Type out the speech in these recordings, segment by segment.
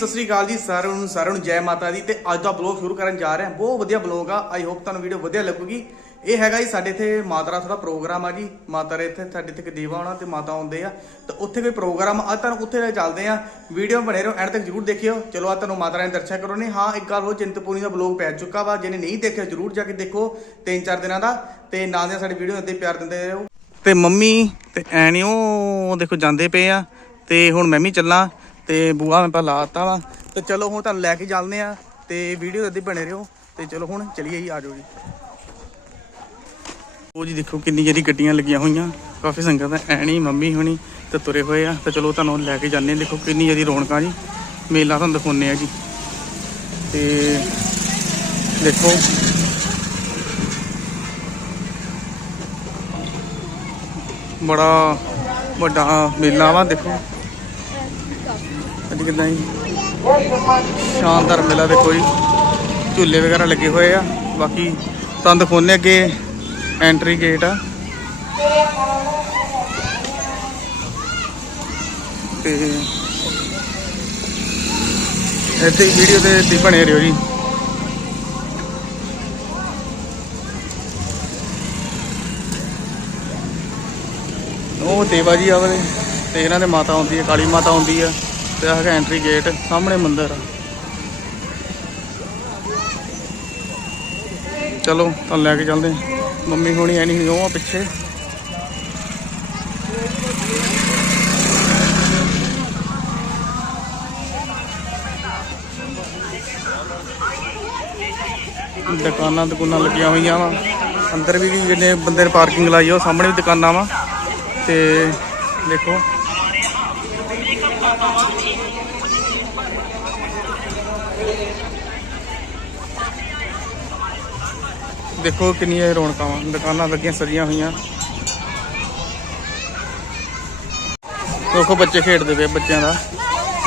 ਸਤਿ ਸ੍ਰੀ ਅਕਾਲ ਜੀ ਸਾਰਿਆਂ ਨੂੰ ਸਾਰਿਆਂ ਨੂੰ ਜੈ ਮਾਤਾ ਦੀ ਤੇ ਅੱਜ ਦਾ ਬਲੌਗ ਸ਼ੁਰੂ ਕਰਨ ਜਾ ਰਹੇ। ਹਾਂ ਬਹੁਤ ਵਧੀਆ ਬਲੌਗ ਆ ਆਈ ਹੋਪ ਤੁਹਾਨੂੰ ਵੀਡੀਓ ਵਧੀਆ ਲੱਗੂਗੀ। ਇਹ ਹੈਗਾ ਜੀ ਸਾਡੇ ਇੱਥੇ ਮਾਤਾ ਦਾ ਥੋੜਾ ਪ੍ਰੋਗਰਾਮ ਆ ਜੀ, ਮਾਤਾ ਦੇ ਇੱਥੇ, ਸਾਡੇ ਇੱਥੇ ਇੱਕ ਦੇਵਾ ਆਉਣਾ ਤੇ ਮਾਤਾ ਆਉਂਦੇ ਆ। ਤੇ ਉੱਥੇ ਕੋਈ ਪ੍ਰੋਗਰਾਮ ਆ, ਅੱਜ ਤੁਹਾਨੂੰ ਉੱਥੇ ਚੱਲਦੇ ਆ। ਵੀਡੀਓ ਬਣੇ ਰਹੋ ਐਂਡ ਤੱਕ ਜਰੂਰ ਦੇਖਿਓ। ਚਲੋ ਆ ਤੁਹਾਨੂੰ ਮਾਤਾ ਰਾਣੀ ਦਰਸ਼ਨ ਕਰੋ ਨੇ ਹਾਂ, ਇੱਕ ਗੱਲ ਹੋ ਚਿੰਤਪੂਰਨੀ ਦਾ ਬਲੌਗ ਪੈ ਚੁੱਕਾ ਵਾ। ਜਿਹਨੇ ਨਹੀਂ ਦੇਖਿਆ, ਜਰੂਰ ਜਾ ਕੇ ਦੇਖੋ। ਤਿੰਨ ਚਾਰ ਦਿਨਾਂ ਦਾ। ਤੇ ਨਾਲ ਦੇ ਸਾਡੀ ਵੀਡੀਓ ਉੱਤੇ ਪਿਆਰ ਦਿੰਦੇ ਰਹੋ। ਤੇ ਮੰਮੀ ਤੇ ਐਣੀ ਦੇਖੋ ਜਾਂਦੇ ਪਏ ਆ। ਤੇ ਹੁਣ ਮੈਂ ਵੀ ਚੱਲਾਂ। ਤੇ ਬੂਹਾ ਮੈਂ ਪਹਿਲਾਂ ਲਾਤਾ ਵਾ। ਤੇ ਚਲੋ ਹੁਣ ਤੁਹਾਨੂੰ ਲੈ ਕੇ ਚੱਲਦੇ ਆ ਤੇ ਵੀਡੀਓ ਅੱਧੀ ਬਣੇ ਰਹੋ ਤੇ ਚਲੋ ਹੁਣ ਚਲੀਏ ਜੀ, ਆ ਜਾਓ ਜੀ। ਉਹ ਜੀ ਦੇਖੋ ਕਿੰਨੀ ਜਿਹੜੀ ਗੱਡੀਆਂ ਲੱਗੀਆਂ ਹੋਈਆਂ, ਕਾਫੀ ਸੰਗਤ ਹੈ, ਐਣੀ, ਮੰਮੀ ਹੋਣੀ ਤੇ ਤੁਰੇ ਹੋਏ ਆ। ਤੇ ਚਲੋ ਤੁਹਾਨੂੰ ਲੈ ਕੇ ਜਾਂਦੇ ਹਾਂ ਦੇਖੋ ਕਿੰਨੀ ਜਿਹੜੀ ਰੌਣਕਾਂ ਜੀ, ਮੇਲਾ ਤੁਹਾਨੂੰ ਦਿਖਾਉਂਦੇ ਆ ਜੀ। ਤੇ ਦੇਖੋ। ਬੜਾ ਵੱਡਾ ਮੇਲਾ ਵਾ, ਦੇਖੋ। ਅੱਜ ਕਿਦਾਂ ਜੀ? ਸ਼ਾਨਦਾਰ ਮੇਲਾ ਦੇਖੋ ਜੀ। ਝੂਲੇ ਵਗੈਰਾ ਲੱਗੇ ਹੋਏ ਆ। ਬਾਕੀ ਤੰਦ ਦਿਖਾਉਂਦੇ ਅੱਗੇ ਐਂਟਰੀ ਗੇਟ ਆ। ਤੇ ਇੱਥੇ ਹੀ ਵੀਡੀਓ ਤੇ ਤੁਸੀਂ ਬਣੇ ਰਹੋ ਜੀ। ਉਹ ਦੇਵਾ ਜੀ ਆਵਲੇ ਤੇ ਇਹਨਾਂ ਦੇ ਮਾਤਾ ਆਉਂਦੀ ਹੈ ਕਾਲੀ ਮਾਤਾ ਆਉਂਦੀ ਆ। ਤੇ ਆਹ ਹੈਗਾ ਐਂਟਰੀ ਗੇਟ, ਸਾਹਮਣੇ ਮੰਦਿਰ ਆ। ਚਲੋ, ਤਾਂ ਲੈ ਕੇ ਚੱਲਦੇ ਮੰਮੀ ਹੋਣੀ ਐ ਨਹੀਂ ਉਹ ਆ ਪਿੱਛੇ। ਦੁਕਾਨਾਂ ਦੁਕਾਨਾਂ ਲੱਗੀਆਂ ਹੋਈਆਂ ਵਾ। ਅੰਦਰ ਵੀ ਜਿੰਨੇ ਬੰਦੇ ਨੇ ਪਾਰਕਿੰਗ ਲਾਈ ਆ, ਉਹ ਸਾਹਮਣੇ ਵੀ ਦੁਕਾਨਾਂ ਵਾ। ਤੇ ਦੇਖੋ ਦੇਖੋ ਕਿੰਨੀਆਂ ਰੌਣਕਾਂ ਵਾ, ਦੁਕਾਨਾਂ ਲੱਗੀਆਂ ਸਜੀਆਂ ਹੋਈਆਂ। ਦੇਖੋ ਬੱਚੇ ਖੇਡਦੇ ਪਏ ਬੱਚਿਆਂ ਦਾ।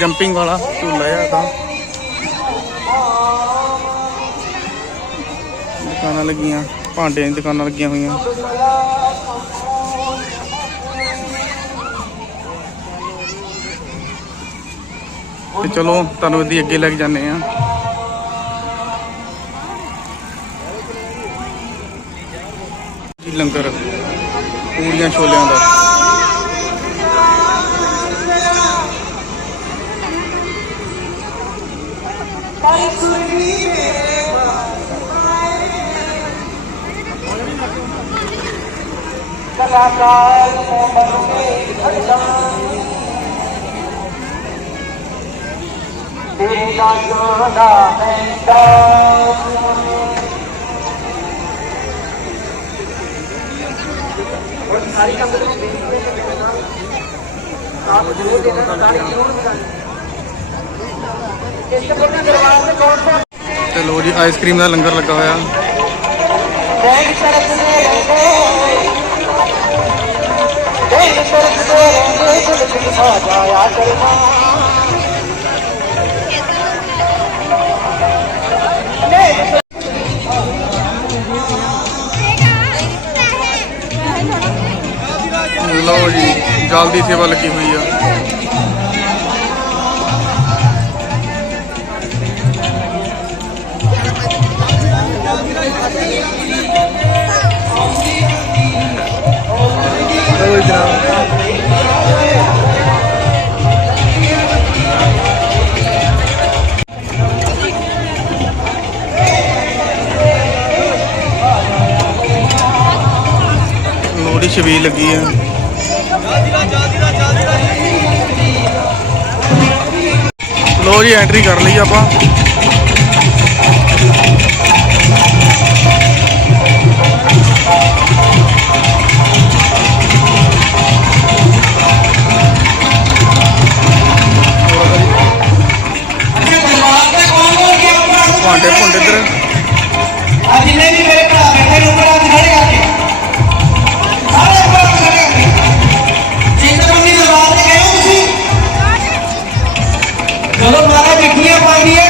ਜੰਪਿੰਗ ਵਾਲਾ ਝੂਲਾ ਆ ਤਾਂ ਦੁਕਾਨਾਂ ਲੱਗੀਆਂ, ਭਾਂਡਿਆਂ ਦੀ ਦੁਕਾਨਾਂ ਲੱਗੀਆਂ ਹੋਈਆਂ। ਤੇ ਚਲੋ, ਤੁਹਾਨੂੰ ਇਹਦੀ ਅੱਗੇ ਲੈ ਕੇ ਜਾਂਦੇ ਆ ਲੰਗਰ ਪੂੜੀਆਂ ਛੋਲਿਆਂ ਦਾ। ਕਲਾਕਾਰ ਮਨ ਕੇ ਖੜਦਾ ਤੇਰਾ ਜੋੜਾ ਮੈਂਦਾ ਸਾਰੀ ਕੰਮ ਦੇ ਆਪ ਜੋ ਦੇਣਾ ਸਾਰੀ ਕਿਉਂ ਨਹੀਂ ਇਸ ਤੋਂ ਪਹਿਲਾਂ ਦਰਬਾਰ ਤੇ ਕੌਣ ਕੌਣ ਤੇ ਲੋ ਜੀ ਆਈਸਕ੍ਰੀਮ ਦਾ ਲੰਗਰ ਲੱਗਾ ਹੋਇਆ ਬੈਗ ਤਰਫ ਦੇ ਰਹਿੰਦੇ ਲਓ ਜੀ ਜਲਦੀ ਸੇਵਾ ਲੱਗੀ ਹੋਈ ਆ। ਲਓ ਜੀ, ਜਨਾਬ। ਲੋੜੀ ਲੱਗੀ ਆ। ਲੋ ਜੀ ਐਂਟਰੀ ਕਰ ਲਈ ਆਪਾਂ। ਭਾਂਡੇ ਭੁੰਡੇ ਇੱਧਰ। ਅੱਜ ਜਿੰਨੇ ਵੀ ਮੇਰੇ ਭਰਾ ਬੈਠੇ ਨੇ चलो मारा मिठिया पाई दिया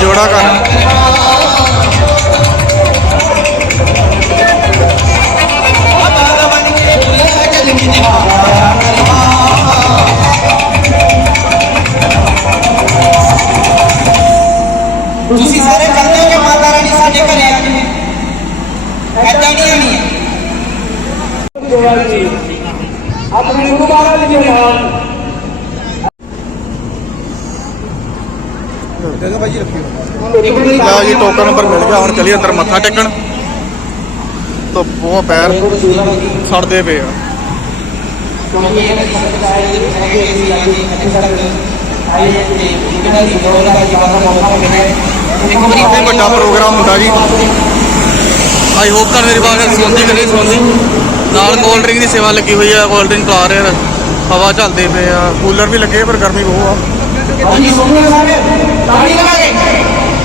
जोड़ा का ਲਓ ਨੰਬਰ ਮਿਲ ਗਿਆ ਹੁਣ ਚਲੀ ਅੰਦਰ ਮੱਥਾ ਟੇਕਣ। ਤਾਂ ਬਹੁਤ ਪੈਰ ਸੜਦੇ ਪਏ ਆ। ਕਾਫੀ ਵੱਡਾ ਪ੍ਰੋਗਰਾਮ ਹੁੰਦਾ ਜੀ। ਆਈ ਹੋਪ ਤਾਂ ਮੇਰੀ ਬਾਤ ਸੁਣਦੀ ਕਿ ਨਹੀਂ ਸੁਣਦੀ। ਨਾਲ ਕੋਲਡ ਡਰਿੰਕ ਦੀ ਸੇਵਾ ਲੱਗੀ ਹੋਈ ਆ ਕੋਲਡ ਡਰਿੰਕ ਪਲਾ ਰਹੇ ਆ। ਹਵਾ ਚੱਲਦੇ ਪਏ ਆ। ਕੂਲਰ ਵੀ ਲੱਗੇ ਪਰ ਗਰਮੀ ਬਹੁਤ ਆ।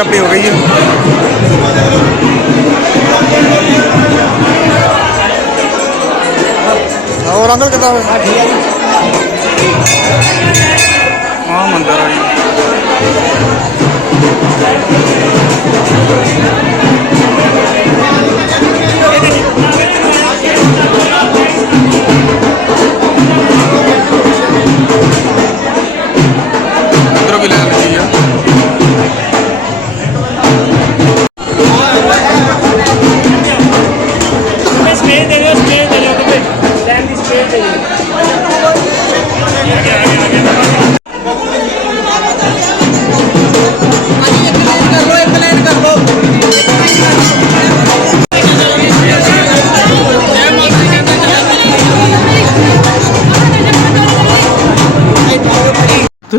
ਆਪਣੀ ਹੋ ਗਈ ਹੈ ਹੋਰ ਅੰਦਰ ਕਿੱਦਾਂ ਹੋਇਆ? ਆ ਮੰਦਿਰ ਆ ਜੀ।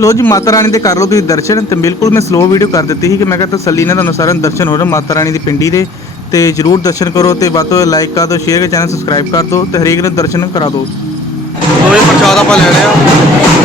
ਲੋ ਜੀ, ਮਾਤਾ ਰਾਣੀ ਦੇ ਕਰ ਲਓ, ਤੁਸੀਂ ਦਰਸ਼ਨ ਤੇ ਬਿਲਕੁਲ ਮੈਂ ਸਲੋ ਵੀਡੀਓ ਕਰ ਦਿੱਤੀ ਸੀ ਕਿ ਮੈਂ ਕਿਹਾ ਤਸੱਲੀ ਨਾਲ ਤੁਹਾਨੂੰ ਸਾਰਿਆਂ ਨੂੰ ਦਰਸ਼ਨ ਹੋ ਰਹੇ ਮਾਤਾ ਰਾਣੀ ਦੀ ਪਿੰਡੀ ਦੇ, ਤੇ ਜਰੂਰ ਦਰਸ਼ਨ ਕਰੋ ਤੇ ਵੱਧ ਤੋਂ ਵੱਧ ਲਾਈਕ ਕਰ ਦਿਓ ਸ਼ੇਅਰ ਕਰ ਚੈਨਲ ਸਬਸਕ੍ਰਾਈਬ ਕਰ ਦਿਓ ਤੇ ਹਰੇਕ ਨੂੰ ਦਰਸ਼ਨ ਕਰਾ ਦਿਓ। ਲੋ ਇਹ ਪ੍ਰਸ਼ਾਦ ਆਪਾਂ ਲੈ ਲਿਆ।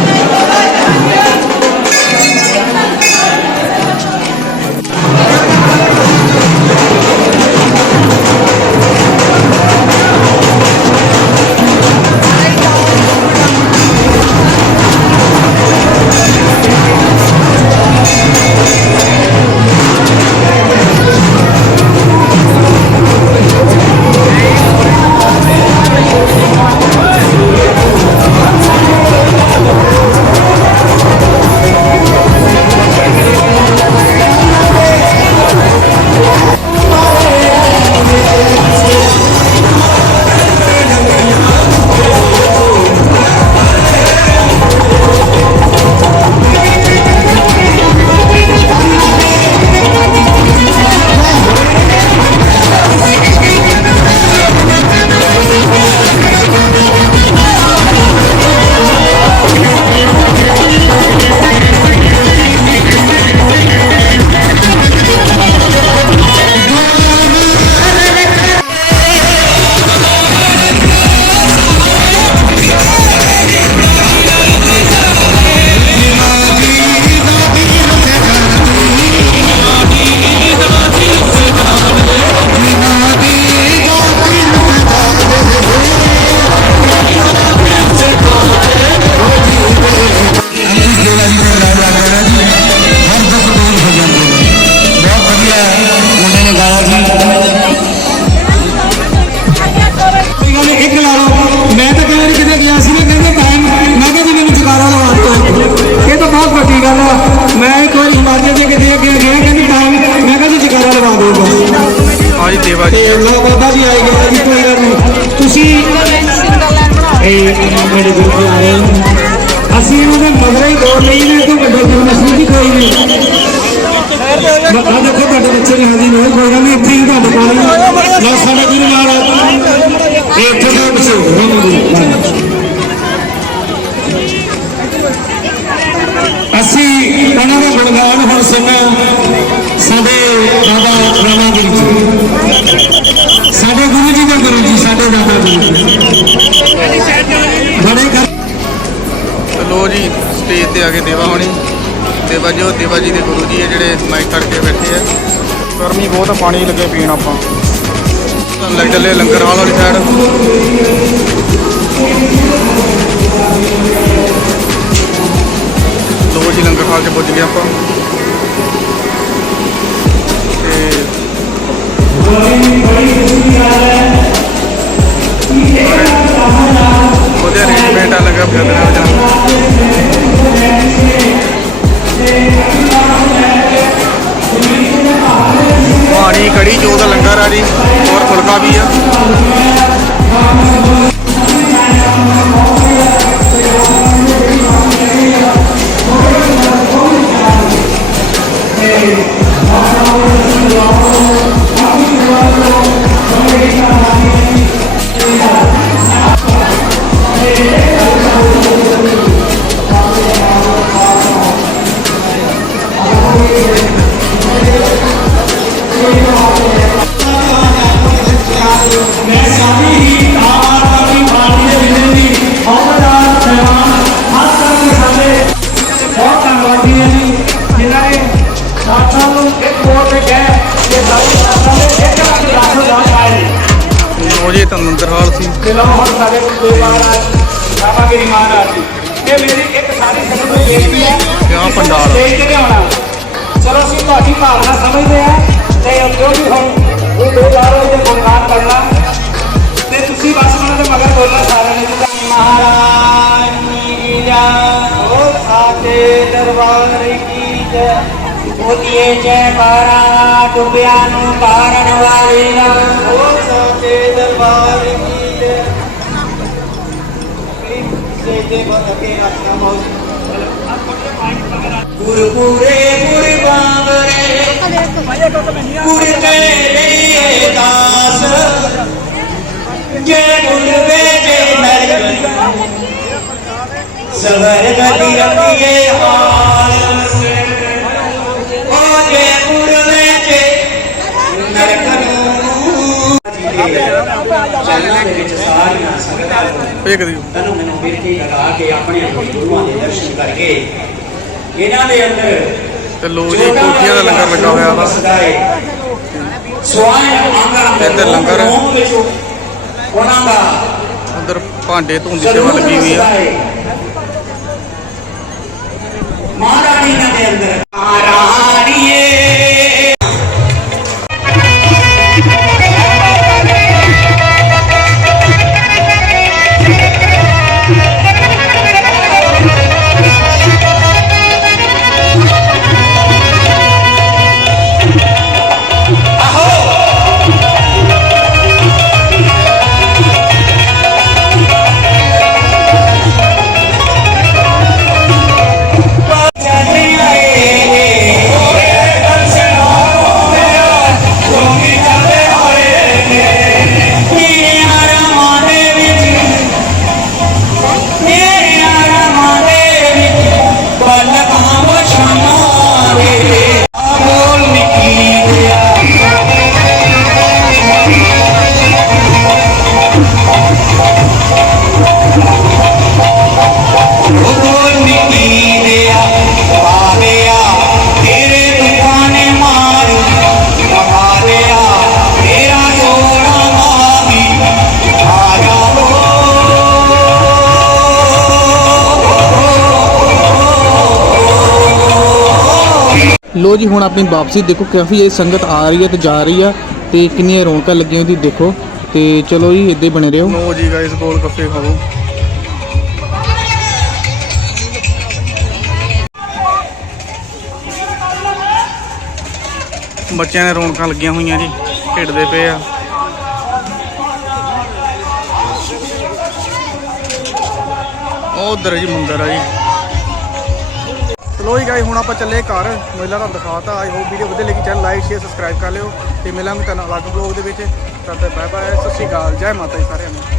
ਬਾਬਾ ਜੀ ਤੇ ਲੋ ਬਾਬਾ ਜੀ ਆਏ ਗਏ ਜੀ ਕੋਈ ਗੱਲ ਨਹੀਂ। ਤੁਸੀਂ ਇਹ ਮੇਰੇ ਗੁਰੂ ਆ ਰਹੇ ਅਸੀਂ ਇਹਨਾਂ ਦੇ ਮਗਰੇ ਹੀ ਦੌੜ ਲਈ ਨੇ ਤੋਂ ਵੱਡੇ ਜਨਮਸ਼ਟਮੀ ਦੀ ਕੋਈ ਨਹੀਂ ਆ ਦੇਖੋ ਤੁਹਾਡੇ ਬੱਚੇ ਨੇ ਹਾਜ਼ਰ ਹੋਏ ਕੋਈ ਗੱਲ ਨਹੀਂ, ਇੱਥੇ ਹੀ ਤੁਹਾਡੇ ਕੋਲ ਹੀ। ਲੋ ਗੁਰੂ ਮਹਾਰਾਜ ਇਹ ਇੱਥੇ ਦੇ ਮਸ਼ਹੂਰ ਨੇ ਗੁਰੂ ਅਸੀਂ ਉਹਨਾਂ ਦਾ ਗੁਣਗਾਨ ਹੁਣ ਸੁਣਨਾ ਬਾਬਾ ਰਾਮਾਗਿਰੀ ਜੀ ਸਾਡੇ ਗੁਰੂ ਜੀ ਦੇ ਗੁਰੂ ਜੀ ਸਾਡੇ ਦਾਦਾ ਜੀ ਬੜੇ ਲੋ ਜੀ ਸਟੇਜ ਤੇ ਆ ਕੇ ਦੇਵਾ ਹੋਣੀ। ਦੇਵਾ ਜੀ ਦੇਵਾ ਜੀ ਦੇ ਗੁਰੂ ਜੀ ਆ ਜਿਹੜੇ ਮਾਈਕ ਫੜ ਕੇ ਬੈਠੇ ਆ। ਗਰਮੀ ਬਹੁਤ ਪਾਣੀ ਲੱਗੇ ਪੀਣ ਆਪਾਂ। ਲੱਗ ਚੱਲੇ ਲੰਗਰ ਹਾਲ ਵਾਲੀ ਸਾਈਡ ਲੋ ਜੀ ਲੰਗਰ ਹਾਲ 'ਚ ਪੁੱਜ ਗਏ ਆਪਾਂ। बड़ी बड़ी दूरी आ रहा है ਸਾਰੀ ਸੰਗਤ ਹੈ ਤੇ ਪੰਡਾਲ। ਸਟੇਜ ਤੇ ਆਉਣਾ ਚਲੋ ਅਸੀਂ ਤੁਹਾਡੀ ਭਾਵਨਾ ਸਮਝਦੇ ਆ ਤੇ ਜੋ ਵੀ ਹੁਣ ਉਹ ਦੋ ਜਾਰੋ ਦੇ ਗੁਣਗਾਨ ਕਰਨਾ ਤੇ ਤੁਸੀਂ ਬਸ ਉਹਨਾਂ ਦੇ ਮਗਰ ਬੋਲਣਾ ਸਾਰਿਆਂ ਨੇ ਮਹਾਰਾਜ ਕੀ ਜੈ ਹੋ ਸਾਚੇ ਦਰਬਾਰ ਕੀ ਜੈ ਬੋਲੀਏ ਜੈਕਾਰਾ ਡੁੱਬਿਆਂ ਨੂੰ ਤਾਰਨ ਵਾਲੀ ਨਾ। ਹੋ ਸਾਚੇ ਦਰਬਾਰ ਕੀ ਜੈ ਗੁਰਪੂਰੇ ਗੁਰਬਾਵਰੇ ਗੁਰ ਕੇ ਲਈਏ ਦਾਸ। ਜੇ ਗੁਰ ਵੇਚੇ ਨਰਕ ਸਵਰ ਗਦੀ ਰੰਗੀਏ ਹਾਲ। ਓ ਜੇ ਗੁਰ ਵੇਚੇ ਨਰਕ ਨੂੰ। ਚਰਨਾਂ ਦੇ ਵਿੱਚ ਸਾਰੀਆਂ ਸੰਗਤਾਂ ਨੂੰ ਤਨ ਮੈਨੂੰ ਬਿਰਤੀ ਲਗਾ ਕੇ ਆਪਣੇ ਆਪਣੇ ਗੁਰੂਆਂ ਦੇ ਦਰਸ਼ਨ ਕਰਕੇ ਇਹਨਾਂ ਦੇ ਅੰਦਰ ਤੇ ਲੋ ਜੀ ਕੋਠੀਆਂ ਦਾ ਲੰਗਰ ਲੱਗਾ ਹੋਇਆ ਵਾ। ਸਵਾਇ ਅੰਗਾਂ ਇੱਧਰ ਲੰਗਰ। ਉਹਨਾਂ ਦਾ ਉਧਰ ਭਾਂਡੇ ਧੋਣ ਦੀ ਸੇਵਾ ਲੱਗੀ ਹੋਈ ਆ। ਮਹਾਰਾਣੀ ਦੇ ਅੰਦਰ ਮਹਾਰਾਣੀਏ ਲੋ ਜੀ, ਹੁਣ ਆਪਣੀ ਵਾਪਸੀ ਦੇਖੋ, ਕਾਫੀ ਇਹ ਸੰਗਤ ਆ ਰਹੀ ਹੈ ਤੇ ਜਾ ਰਹੀ ਆ ਤੇ ਕਿੰਨੀਆਂ ਰੌਣਕਾਂ ਲੱਗੀਆਂ ਉਹਦੀ ਦੇਖੋ। ਤੇ ਚਲੋ ਜੀ, ਇੱਦਾਂ ਹੀ ਬਣੇ ਰਹੋ। ਲੋ ਜੀ ਗਾਇਸ ਕੋਲ ਕੱਫੇ ਖਾਓ। ਬੱਚਿਆਂ ਨੇ ਰੌਣਕਾਂ ਲੱਗੀਆਂ ਹੋਈਆਂ ਜੀ, ਖੇਡਦੇ ਪਏ ਆ। ਉਧਰ ਜੀ, ਮੰਦਰ ਆ ਜੀ। ਚਲੋ ਜੀ ਗਾਈ ਹੁਣ ਆਪਾਂ ਚੱਲੇ ਘਰ। ਮੇਲਾ ਤੁਹਾਨੂੰ ਦਿਖਾਤਾ। ਆਈ ਹੋਪ ਵੀਡੀਓ ਵਧੀਆ ਲੱਗੀ। ਚੈਨਲ ਲਾਈਕ ਸ਼ੇਅਰ ਸਬਸਕ੍ਰਾਈਬ ਕਰ ਲਿਓ ਤੇ ਮਿਲਾਂਗੇ ਤੁਹਾਨੂੰ ਅਲੱਗ ਬਲੌਗ ਦੇ ਵਿੱਚ। ਤਦ ਤੱਕ ਬਾਏ ਬਾਏ ਸਤਿ ਸ਼੍ਰੀ ਅਕਾਲ। ਜੈ ਮਾਤਾ ਜੀ ਸਾਰਿਆਂ ਨੂੰ।